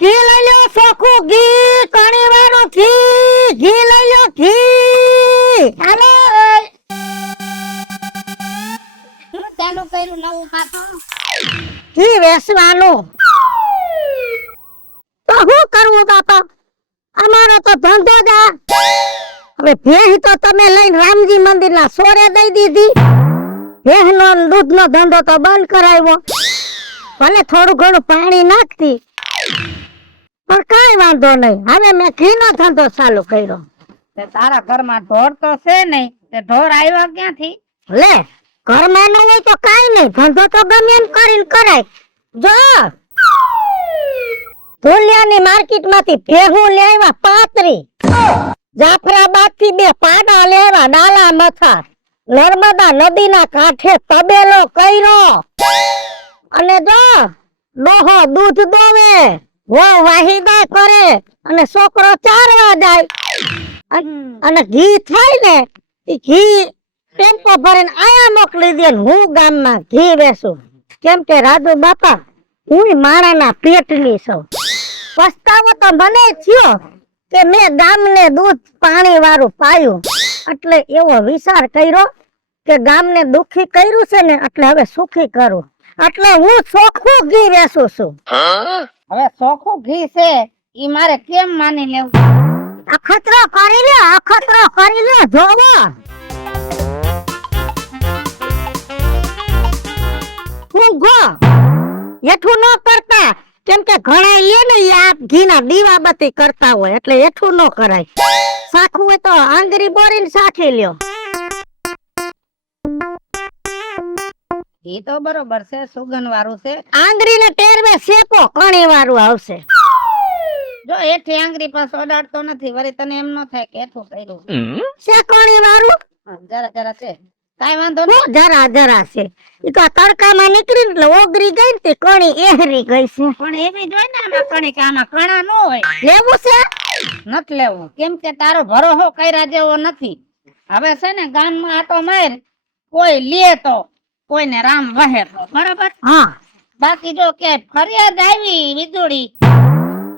ઘી લઈ લો, ચોખ્ખું ઘી, કણી વાળું ઘી લઈ લો, ઘી. હાલો. ચાલુ કર્યું નવું પાછું. ઘી વેચવાનું. તો શું કરવું બાપા? અમારો તો ધંધો જ આ. હવે ભેંસ તો તમે લઈને રામજી મંદિરના સોરે દઈ દીધી. ભેંસનો ને દૂધનો ધંધો તો બંધ કરાવ્યો. ભલે થોડું ઘણું પાણી નાખતી, પણ કાંઈ વાંધો નહીં. હવે મેં ઘીનો ધંધો ચાલુ કર્યો. તે તારા ઘરમાં ઢોર તો છે નહીં, તે ઢોર આવ્યા ક્યાંથી? લે, ઘરમાં ન હોય તો કાંઈ નહીં, ધંધો તો ગમે એમ કરીને કરાય. જો ધુલિયાની માર્કેટમાંથી ભેહું લેવા 35, જાફરાબાદ થી 2 પાડા લેવા ડાલા મથા, નર્મદા નદીના કાંઠે તબેલો કર્યો. અને જો ડોહો દૂધ દોવે, વો વાહિદા કરે અને છોકરો ચારવા જાય. અને ઘી થાય ને એ ઘી ટેમ્પો ભરીને આયા મોકલી દે ને હું ગામમાં ઘી વેચું. કેમ કે રાજુ બાપા, હું માણાના પેટની છું. પસ્તાવો તો મને થયો કે મેં ગામને દૂધ પાણી વાળું પાયું, એટલે એવો વિચાર કર્યો કે ગામને દુખી કર્યું છે ને, એટલે હવે સુખી કરું. એટલે હું ચોખ્ખું ઘી વેચું છું. હવે ચોખ્ખું ઘી છે ઈ મારે કેમ માની લેવું? અખતરો કરી લે, અખતરો કરી લે. જોવો હું ગો એઠું ન કરતા, કેમ કે ઘણા લે ને આ ઘીના દીવાબત્તી કરતા હોય, એટલે એઠું ન કરાય. સાખું હોય તો આંગળી બોરીને સાખી લ્યો. ઈ તો બરોબર છે, સુગંધ વાળું છે. આંગળીને ટેરવે શેકો કણી વાળું આવશે. જો એઠી આંગળી પાસે ઓડાડતો નથી, વળી તને એમ ન થાય કે એઠું કર્યું છે કણી વાળું. જરા જરા છે, કાઈ વાંધો નહીં. જરા જરા છે. ઈ તો તડકામાં નીકળી એટલે ઓગરી ગઈ ને તે કણી એહરી ગઈ છે. પણ એવી જોઈ ને આમાં કણી કે આમાં કણા ન હોય. લેવું છે? નથી લેવું, કેમ કે તારો ભરોસો કર્યા જેવો નથી. હવે છે ને ગામમાં આટો માર, કોઈ લે તો કોઈને રામ વહે તો બરાબર. હા, બાકી જો કે ફરિયાદ આવી વીજળી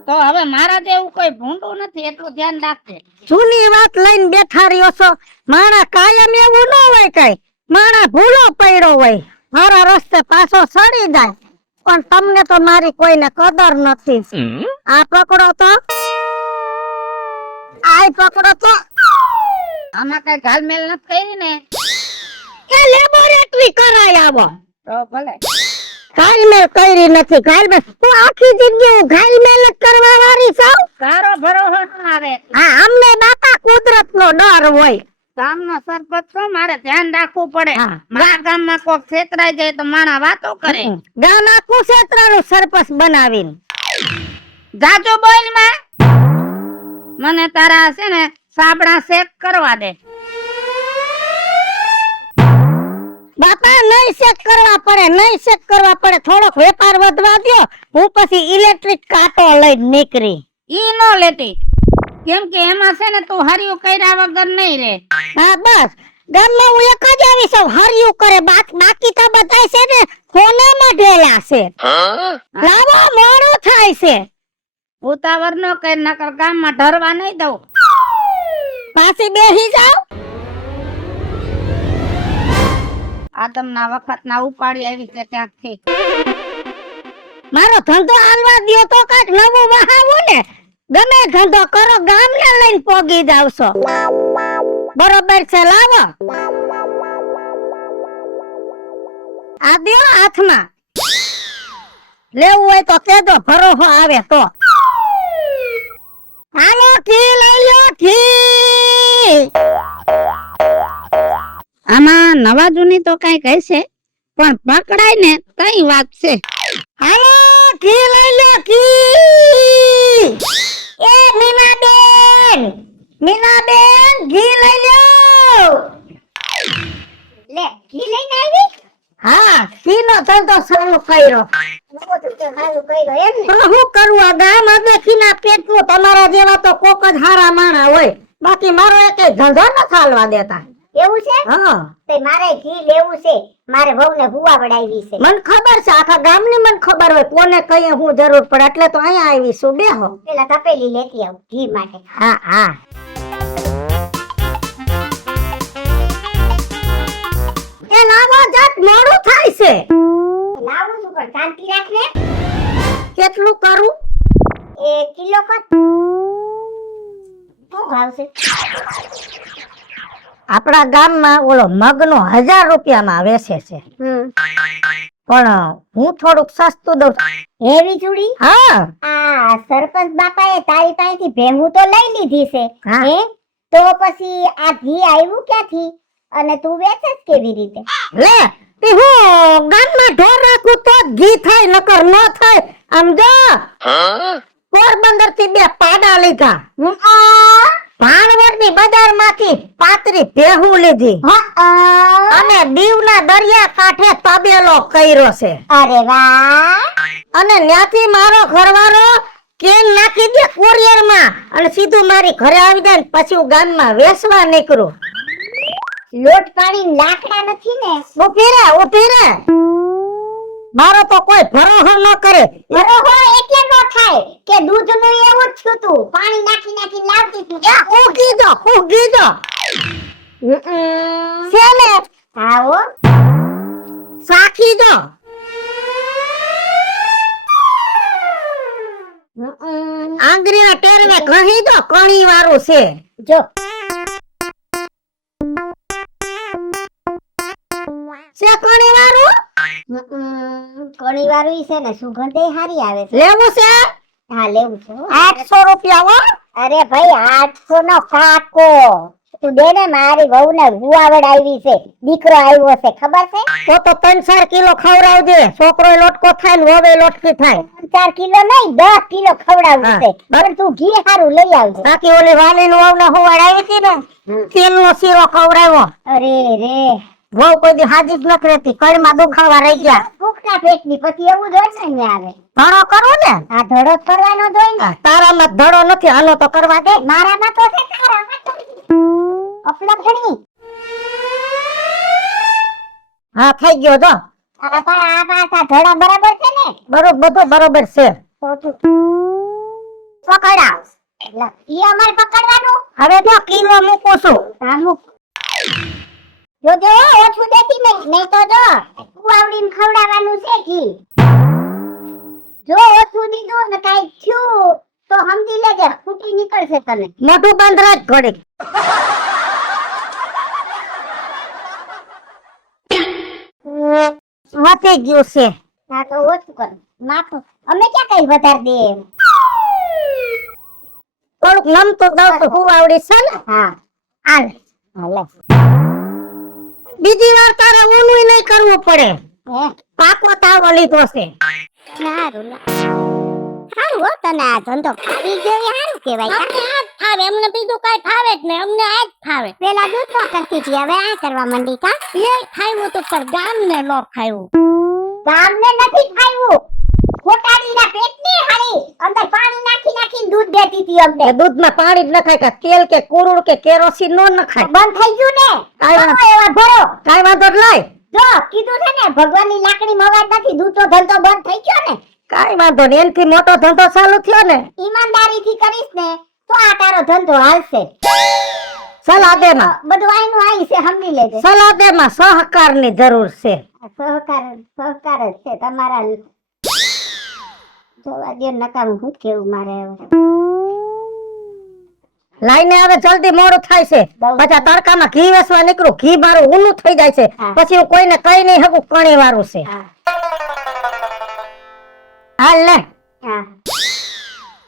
તો હવે મારા જેવું કોઈ ભૂંડું નથી, એટલું ધ્યાન રાખજે. જૂની વાત લઈને બેઠા રહ્યો છો. માણા કાયમ એવું ન હોય કઈ. માણા ભૂલો પડ્યો હોય, મારા રસ્તે પાછો સડી જાય. પણ તમને તો મારી કોઈને કદર નથી. આ પકડો તો, આ પકડો તો. આમાં કઈ ઘાલમેલ નથી કરી ને એ લેબોરેટરી કરાય આવો. તો ભલે. ઘાલમેલ કરી નથી. ઘાલમેલ તું આખી જિંદગી ઘાલમેલ જ કરવા વાળી છો. તારો ભરોસો ન આવે. હા, અમને બાપા કુદરતનો ડર હોય. ગામનો સરપંચ છો, મારે ધ્યાન રાખવું પડે. હા. મારા ગામમાં કોક છેતરાઈ જાય તો માણા વાતો કરે. ગામ આખું ક્ષેત્રનું સરપંચ બનાવીને જાજો બોલ માં. મને તારા છે ને સાબડા શેક કરવા દે. બાપા નહીં શેક કરવા પડે, નહીં શેક કરવા પડે. થોડોક વેપાર વધવા દ્યો, હું પછી ઇલેક્ટ્રિક કાંટો લઈને નીકળી. ઈ નો લેતી, કેમ કે એમાં છે ને તું હરિયું કર્યા વગર નહીં રે. હા બસ, ગામમાં હું એક જ આવી છું હરિયું કરે. બાકી તો બધાય છે ને ફોનામાં ઢેલા છે. લાવો, મોડું થાય છે. ઉતાવળ ન કર, નકર ગામમાં ઢરવા નહીં દઉં. પાછી બેસી જાવ. આદમના વખતના ઉપાડી આવી છે ત્યાંથી. મારો ધંધો હાલવા દ્યો તો કાંઈક નવું વહાવું ને. ગમે ધંધો કરો, ગામને લઈને પોગી જાવશો. બરોબર છે, લાવો. આ દ્યો હાથમાં. લેવું હોય તો કેજો, ભરોસો આવે તો. હાલો, ઘી લઈ લો, ઘી. આમાં નવા જૂની તો કઈ કહેશે, પણ પકડાય ને કઈ વાત છે. હાલો, ઘી લઈ લો, ઘી. એ મીનાબેન, મીનાબેન, ઘી લઈ લો. લે, ઘી લઈને આવી? હા, ઘીનો ધંધો ચાલુ કર્યો. પણ શું કરવું, આ ગામ અદેખીના પેટનું. તમારા જેવા તો કોક જ હારા માણા હોય, બાકી મારો એક ધંધો ન ચાલવા દેતા. એવું છે હા તે મારે ઘી લેવું છે મારે વહુને હુવા વડાવી છે મને ખબર છે આખા ગામની મને ખબર હોય કોને કઈ હું જરૂર પડે એટલે તો અહીંયા આવીશું બેહો પેલા તપેલી લેતી આવું ઘી માટે હા હા એ લાવો જાત મોડું થાય છે લાવું છું પણ શાંતિ રાખ ને કેટલું કરું એ કિલો કર શું ભાવ છે આપણા ગામમાં ઓલો મગનો 1000 રૂપિયામાં વેચે છે પણ હું થોડુંક સસ્તું દઉં હેવી ચૂડી હા આ સરપંચ બાપાએ તારી પાસેથી ભેહું તો લઈ લીધી છે હા. હે તો પછી આ ઘી આવ્યું ક્યાંથી અને તું વેચે કેવી રીતે લે તે હું ગામમાં ઢોર રાખું તો જ ઘી થાય નકર ન થાય આમ જો પોરબંદર થી 2 પાડા લીધા ભાણવડની બજારમાંથી પાતરી ભેહું લીધી અને દીવના દરિયા કાંઠે તબેલો કર્યો છે અરે વાહ અને ત્યાંથી મારો ઘરવાળો કેન નાખી દે કોરિયર માં અને સીધું મારી ઘરે આવી જાય ને પછી હું ગામમાં વેચવા નીકળું લોટ પાણી લાકડા નથી ને ઊભી રે મારો તો કોઈ ભરોસો ન કરે બરોબર એટલે નો થાય કે દૂધનું એવું જ થયું તું પાણી નાખી નાખી લાવતી તું ઊગી જો છે ને આવો સાખી જો આંગળીના ટેરવે કહી દો કણી વાળું છે જો છે કણી વાળું ઘણી વાર ઈ છે ને સુગંધે હારી આવે છે લેવું છે હા લેવું છે હો. 800 રૂપિયા હો અરે ભાઈ 800 નો કાકો તું દે ને મારી વહુને હુવાવડ આવી છે દીકરો આવ્યો છે ખબર છે તો 3-4 કિલો ખવડાવજે છોકરો લોટકો થાય ને વહુ લોટકી થાય 4 કિલો નહીં 10 કિલો ખવડાવવું હા. છે પણ તું ઘી હારું લઈ આવજે બાકી ઓલી વાલીનું વહુને હુવાડ આવી હતી ને તેલનો શીરો ખવડાવ્યો અરે રે વહુ કોઈ દી હાજી જ નથી રહેતી કળમાં દુખાવા રહી ગયા ભૂખના પેટની પછી એવું જ હોય ને આવે ધડો કરું ને આ ધડો જ કરવાનો જ હોય ને તારામાં ધડો નથી હાલો તો કરવા દે મારામાં તો છે તારામાં તો અપલખણી હા થઈ ગયો જો આ પણ આ પાછા ધડા બરાબર છે ને બધું બરોબર છે તો તું પકડાવ એટલે ઈ અમારે પકડવાનું હવે જો કિલો મૂકું છું અમુક જો જો ઓછું દેતી નહીં તો જો કુવાવડીને ખવડાવવાનું છે ઘી જો ઓછું દીધું ને કાઈ થયું તો સમજી લેજે ફૂટી નીકળશે તને મોઢું બંધ રાખ ઘડી વધી ગયું છે હા તો ઓછું કર માથું અમે ક્યાં કઈ વધારે દે થોડુંક નમતું દઉં તો હુવાવડી છે ને હા હાલ હાલે બીજી વાર તારે ઊનું નહીં કરવું પડે હે પાકો તાવો લીધો છે સારું સારું હો તને આ ધંધો ફાવી ગયો એ સારું કહેવાય અમને આ જ ફાવે અમને બીજું કઈ ફાવે જ નહીં અમને આ જ ફાવે પેલા દૂધ નો કરતી હતી હવે આ કરવા માંડી કા એ ખાયું તો પર ગામને નો ખાયું ગામને નથી ખાયું ખોટાડીના પેટની હારી અંદર પાણી નાખી નાખીને દૂધ દેતી હતી અમને એ દૂધમાં પાણી જ નખાય કે તેલ કે કુરુડ કે કેરોસીન નો નખાય બંધ થઈ ગયું ને કાંઈ વાંધો- ભરો એવા ભરો કાઈ વાંધો જ નહીં જો કીધું છે ને ભગવાનની લાકડી મવાજ નથી દૂધ તો ધંધો બંધ થઈ ગયો ને કાઈ વાંધો નહીં એનથી મોટો ધંધો ચાલુ થયો ને ઈમાનદારીથી કરીશ ને તો આ તારો ધંધો હાલશે સલાદેમાં બધું આઈનું આઈ છે સમજી લેજે સલાદેમાં સહકારની જરૂર છે સહકાર જ છે તમારા જોવા દે નકામ હું કેવું મારે હવે લાઈને આવે જલ્દી મોડું થાય છે બહુ. પાછા તડકામાં ઘી વેચવા નીકળું ઘી મારું ઊનું થઈ જાય છે હા. પછી હું કોઈને કઈ નહીં શકું કણી વાળું છે હા હાલ ને હા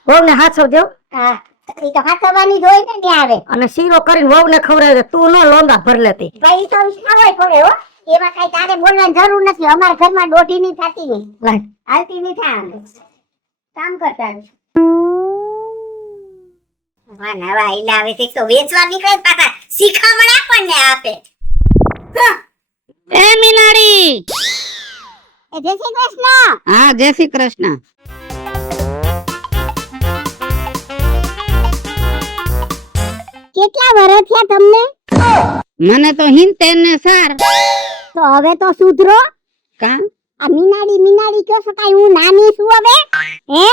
વહુને હાથો દેવ હા ઈ તો હાથવાની જ હોય ને ત્યાં આવે અને શીરો કરીને વહુને ખવડાવે તું નો લોંગા ભર લેતી ભાઈ તો ખાવાય પડે હો એમાં કઈ તારે બોલવાની જરૂર નથી અમારા ઘરમાં દોઢી ની થતી નહીં લાય. હાલતી નહીં થાય કામ કરતા વાહ નવા ઈલા આવે છે તો વેચવા નીકળે પાછા શીખામણ આપણને આપે એ મીનાડી એ જય શ્રી કૃષ્ણ હા જય શ્રી કૃષ્ણ કેટલા વર્ષ થયા તમને મને તો હિંતે ને સાર તો હવે તો સુધરો. કા આ મીનાડી કયો છો કાઈ હું નાની છું હવે? હે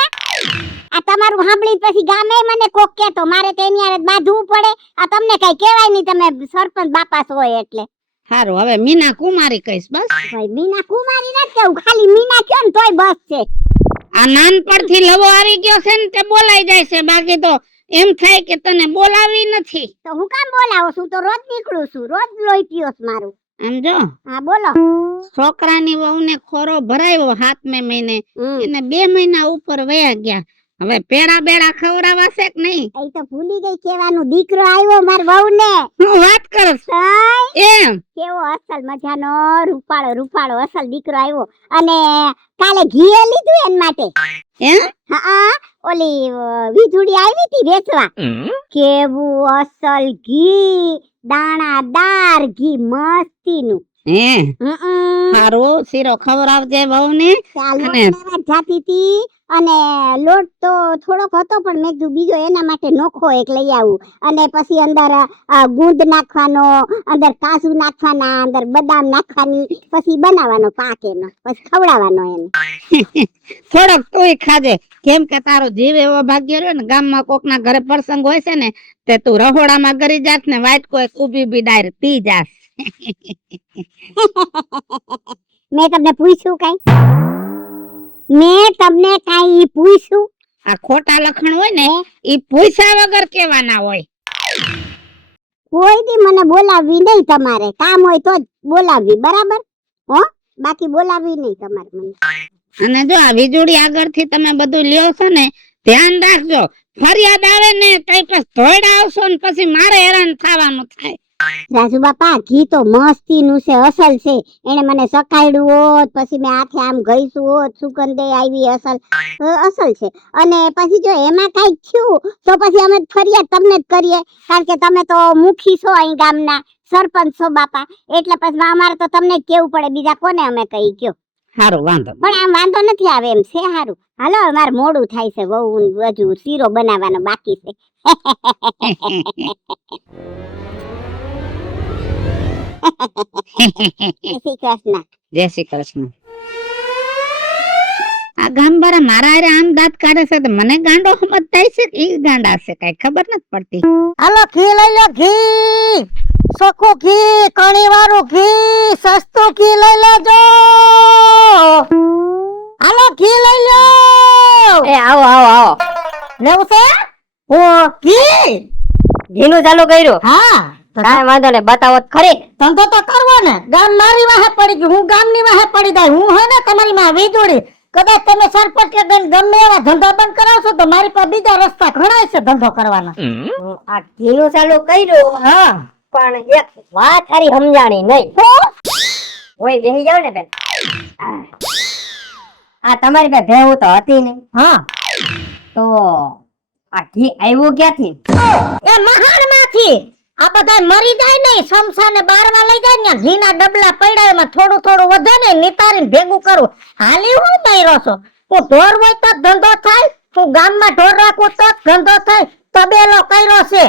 આ તમારું સાંભળી પછી ગામે મને કોક કેતો મારે તેની હારે બાંધવું પડે. આ તમને કઈ કહેવાય નહીં, તમે સરપંચ બાપા છો એટલે. હારું હવે મીના કુમારી કહીશ બસ. ભાઈ મીના કુમારી નથી કેવું, ખાલી મીના કયો ને તોય બસ છે. આ નાનપણથી લવો આવી ગયો છે ને તે બોલાઈ જાય છે, બાકી તો એમ થાય કે તને બોલાવી નથી. તો હું કામ બોલાવો છું? તો રોજ નીકળું છું, રોજ લોહી પીઓ છું મારું. આમ જો હા બોલો. છોકરાની વહુને ખોરો ભરાયો 7મે મહિને, એને 2 મહિના ઉપર વયા ગયા. હવે પેડા બેડા ખવડાવાશે કે નહીં? એ તો ભૂલી ગઈ કેવાનું, દીકરો આવ્યો માર વહુને. હું વાત કરસ એમ કેવો અસલ મજાનો રૂપાળો અસલ દીકરો આવ્યો. અને કાલે ઘી લીધું એન માટે. હે હા ઓલી વીજળી આવી હતી વેચવા. કેવું અસલ ઘી, દાણાદાર ઘી, મસ્તીનું. હે હારું શીરો ખવડાવજે વહુને. જાતી હતી અને લોટ તો થોડોક હતો પણ મેં કીધું બીજો એના માટે નોખો એક લઈ આવું. અને પછી અંદર ગુંદ નાખવાનો, અંદર કાજુ નાખવાના, અંદર બદામ નાખવાની, પછી બનાવવાનો પાક એનો, પછી ખવડાવવાનો એને. થોડોક તુંય ખાજે, કેમ કે તારો જીવ એવો ભાગ્ય રહ્યો ને, ગામમાં કોકના ઘરે પ્રસંગ હોય છે ને તે તું રહોડામાં ગરી જાસ ને વાઈટ કોઈ કુબી બી ડાયર પી જાસ. મેં તમને પૂછ્યું કઈ? મેં તમને કઈ પૂછ્યું? આ ખોટા લખણ હોય ને ઈ પૂછ્યા વગર કેવાના હોય. કોઈ દી મને બોલાવવી નહીં, તમારે કામ હોય તો જ બોલાવવી, બરાબર? હો, બાકી બોલાવવી નહીં તમારે મને. અને જો આ વીજળી આગળથી તમે બધું લ્યો છો ને, ધ્યાન રાખજો. ફરિયાદ આવે ને તઈ પછી ધોઈડા આવશો ને પછી મારે હેરાન થવાનું થાય. રાજુ બાપા ઘી તો મસ્તી નું છે, અસલ છે. એને મને સકાડ્યું હોત, પછી મેં હાથે આમ ગઈશું હોત, સુગંધે આવી, અસલ છે. અને પછી જો એમાં કઈક થયું તો પછી અમે ફરિયાદ તમને જ કરીએ, કારણ કે તમે તો મુખી છો અહીં ગામના, સરપંચ છો બાપા, એટલે પછી અમારે તો તમને જ કેવું પડે, બીજા કોને અમે કહી કયો. હારું વાંધો પણ આમ વાંધો નથી આવે એમ છે. હારું હાલો, મારે મોડું થાય છે, બહુ હજુ શીરો બનાવવાનો બાકી છે. જય શ્રી કૃષ્ણ. આ ગામવાળા મારા હારે આમ દાંત કાઢે છે તો મને ગાંડો સમજ થાય છે કે ઈ ગાંડા છે, કઈ ખબર નથી પડતી. હાલો ઘી લઈ લો, ઘી ચોખ્ખું ઘી, કણી વાળું ઘી, સસ્તું ઘી લઈ લેજો. હાલો ઘી લઈ લો. એ આવો આવો આવો. લેવું છે? ઓ ઘી ઘીનું ચાલુ કર્યું? હા કાંઈ વાંધો નહીં, બતાવો તો ખરી. ધંધો તો કરવો ને. ગામ મારી વાહે પડી ગયું, હું ગામની વાહે પડી જાય. હું હે ને તમારી માં વીજળી, કદાચ તમે સરપંચ કે ગમે એવા ધંધા બંધ કરાવશો તો મારી પાસે બીજા રસ્તા ઘણા છે ધંધો કરવાના. આ ઘીનું ચાલુ કર્યું, હા પણ એક વાત ખરી સમજાણી નહીં. ઓય બેહી જાવ ને બેન. આ તમારી પાસે ભેહું તો હતી નહીં, હા તો આ ઘી આવ્યું ક્યાંથી? એ મહાણ માંથી. આ બધા મરી જાય ને, સમસાને બારવા લઈ જાય ને, ઘીના ડબલા પડ્યા, એમાં થોડું થોડું વધે ને નિતારીને ભેગું કરું. હાલી હું બૈરો છો? હું ઢોર હોય તો ધંધો થાય, હું ગામમાં ઢોર રાખું તો ધંધો થાય. તબેલો કર્યો છે.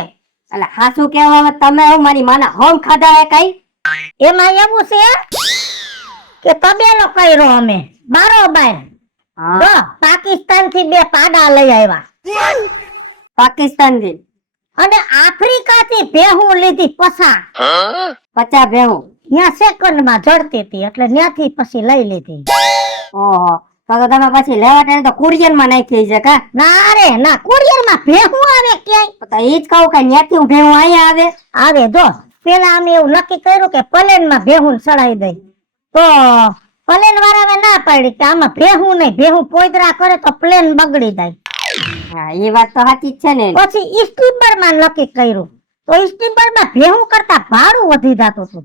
એટલે હાસુ કેવા તમે મારી માના હોમ ખાધા હે કઈ? એમાં એવું છે કે તબેલો કર્યો અમે બારોબાર. જો પાકિસ્તાન થી 2 પાડા લઈ આવ્યા, પાકિસ્તાન થી અને આફ્રિકા થી ભેહું લીધી 50 ભેહું. ત્યાં સેકન્ડ માં જડતી હતી, એટલે ત્યાંથી પછી લઈ લીધી. ઓહો, તો તમે પછી લેવા ટાણે તો કુરિયર માં નાખી છે કા? ના રે ના, કુરિયર માં ભેહું આવે ક્યાંય? તો ઈ જ કહું કે ત્યાંથી હું ભેહું અહીંયા આવે. આવે જો પેલા અમે એવું નક્કી કર્યું કે પ્લેન માં ભેહું ચડાવી દઈ, તો પ્લેન વાળાએ ના પાડી કે આમાં ભેહું નહીં, ભેહું પોઈદરા કરે તો પ્લેન બગડી જાય. હા એ વાત તો સાચી જ છે ને. પછી સ્ટીમર માં નક્કી કર્યું, તો સ્ટીમર માં ભેહું કરતા ભાડું વધી જતું હતું.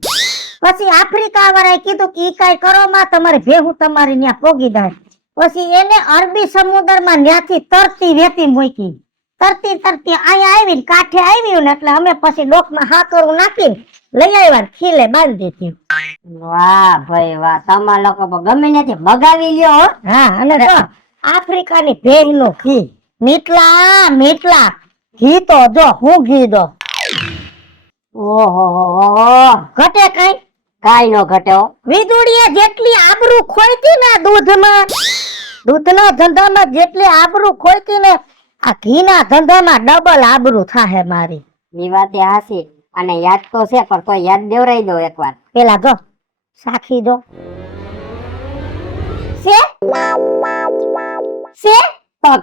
પછી આફ્રિકા વાળાએ કીધું કે ઈ કઈ કરો માં, તમારી ભેહું તમારી ત્યાં પોગી જાય. પછી એને અરબી સમુદ્ર માં ત્યાંથી તરતી વેતી મૂકી. તરતી અહીંયા આવીને કાંઠે આવી ને, એટલે અમે પછી ડોકમાં હાકરું નાખીને લઈ આવ્યા, ખીલે બાંધી દીધી. વાહ ભાઈ વાહ, તમારા લોકો ગમે ત્યાંથી મગાવી લ્યો હો. હા, અને જો આફ્રિકાની ભેહ નું ઘી મીઠલા ઘી, તો જો હું ઘી દો ઓહો ઘટે કઈ? કાઈ નો ઘટ્યો. વીજળીએ જેટલી આબરૂ ખોઈતી ને દૂધમાં, દૂધના ધંધામાં જેટલી આબરૂ ખોઈતી ને આ ઘીના ધંધામાં ડબલ આબરૂ થાહે મારી. ઈ વાતે હાસી. અને યાદ તો છે પણ તો યાદ દેવરાઈ દો એકવાર. પેલા જો સાખી જો છે છે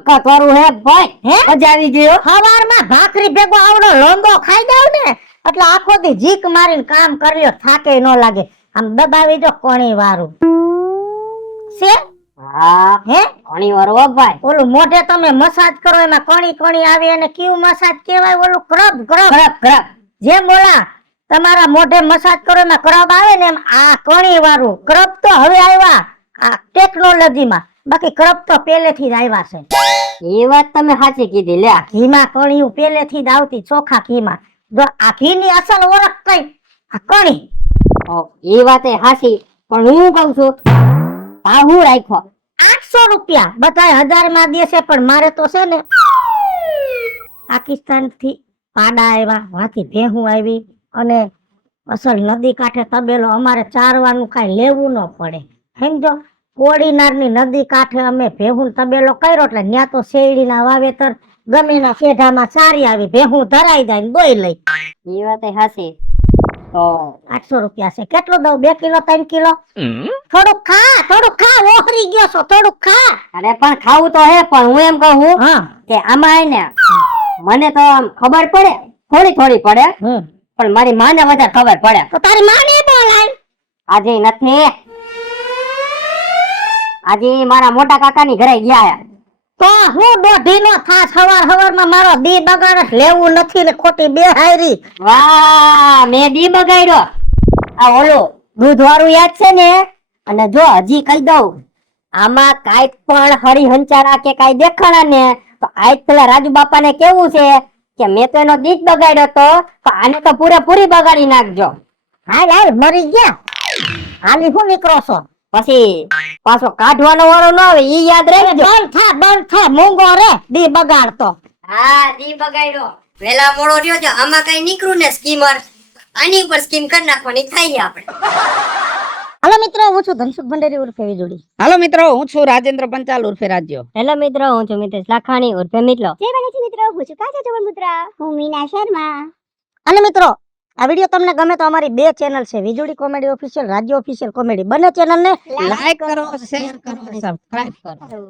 કટોરું હે ભાઈ. હે? મજા આવી ગયો. સવારમાં ભાખરી ભેગો આવડો લોંદો ખાઈ જાવ ને એટલે આખો દી જીક મારીને કામ કર્યો થાકે ન લાગે. આમ દબાવી જો કોણી વાળું છે. હા હે ઘણી વાર હો ભાઈ. ઓલું મોઢે તમે મસાજ કરો એમાં કણી કણી આવે અને કેવું મસાજ કહેવાય? ઓલું ક્રબ ક્રબ ખરાબ ખરાબ. જેમ બોલા તમારા મોઢે મસાજ કરો એમાં ક્રબ આવે ને એમ આ કણી વાળું ક્રબ તો હવે આવ્યા આ ટેકનોલોજીમાં, બાકી ક્રબ તો પહેલેથી જ આવ્યા છે. એ વાત તમે સાચી કીધી લે. ઘીમાં કણીયું પહેલેથી જ આવતી, ચોખા ઘીમાં. જો આ ઘીની અસલ ઓળખ કઈ? આ કણી. એ વાતે હાસી. પણ હું કઉ છું ભાવ હું રાખ્યો? 800 રૂપિયા. બધાય 1000 માં દે છે પણ મારે તો છે ને પાકિસ્તાન થી પાડા આવ્યા, વાથી ભેહું આવી અને અસલ નદી કાંઠે તબેલો. અમારે ચારવાનું કાંઈ લેવું ન પડે, સમજો. કોડીનારની નદી કાંઠે અમે ભેહું તબેલો કર્યો એટલે ત્યાં તો શેરડીના વાવેતર ગમે ના શેઢામાં સારી આવી, ભેહું ધરાઈ જાય ને દોઈ લઈ. એ વાતે હાસી. તો 800 રૂપિયા છે. કેટલું દઉં? 2 કિલો 3 કિલો? થોડુંક ખા ઓહરી ગયો છો, થોડુંક ખા. અરે પણ ખાવું તો હે, પણ હું એમ કહું હા કે આમાં હે ને મને તો આમ ખબર પડે, થોડી થોડી પડે, પણ મારી માને વધારે ખબર પડે. તો તારી માને બોલાય. આજે નથી, આજે મારા મોટા કાકાની ઘરે ગયા હે. તો હું દોઢી નો થા સવાર મારો દી બગાડ લેવું નથી ને ખોટી બે હાયરી. વાહ મેં દી બગાડ્યો. આ ઓલું દૂધ વાળું યાદ છે ને? અને જો હજી કહી દઉં, આમાં કાંઈક પણ હરી હંચારા કે કાંઈ દેખાણા ને તો આજ પેલા રાજુ બાપાને કેવું છે કે મેં તો એનો દી જ બગાડ્યો તો આને તો પૂરેપૂરી બગાડી નાખજો. હાલ મરી ગયા. હાલી હું નીકળો છો? પછી પાછો કાઢવાનો વાળો ન આવે ઈ યાદ રાખજો. બંધ થા મૂંગો રે દી બગાડતો. હા દી બગાડ્યો. વેલા મોડો રહ્યો છે, આમાં કઈ નીકળું ને સ્કીમર, આની ઉપર સ્કીમ કરી નાખવાની થાય આપણે. હાલો મિત્રો, હું છું ધનસુખ ભંડેરી ઉર્ફે વીજળી. હાલો મિત્રો, હું છું રાજેન્દ્ર પંચાલ ઉર્ફે રાજ્યો. હેલો મિત્રો, હું છું મિતેશ લાખાણી ઉર્ફે મિતલો. જય વાલેજી મિત્રો, હું છું કાજા ચવનપુત્રા. હું મીના શર્મા. અને મિત્રો, આ વિડીયો તમને ગમે તો અમારી 2 ચેનલ છે, વીજળી કોમેડી ઓફિશિયલ, રાજ્ય ઓફિશિયલ કોમેડી. બંને ચેનલ ને લાઈક કરો, શેર કરો, સબસ્ક્રાઇબ કરો.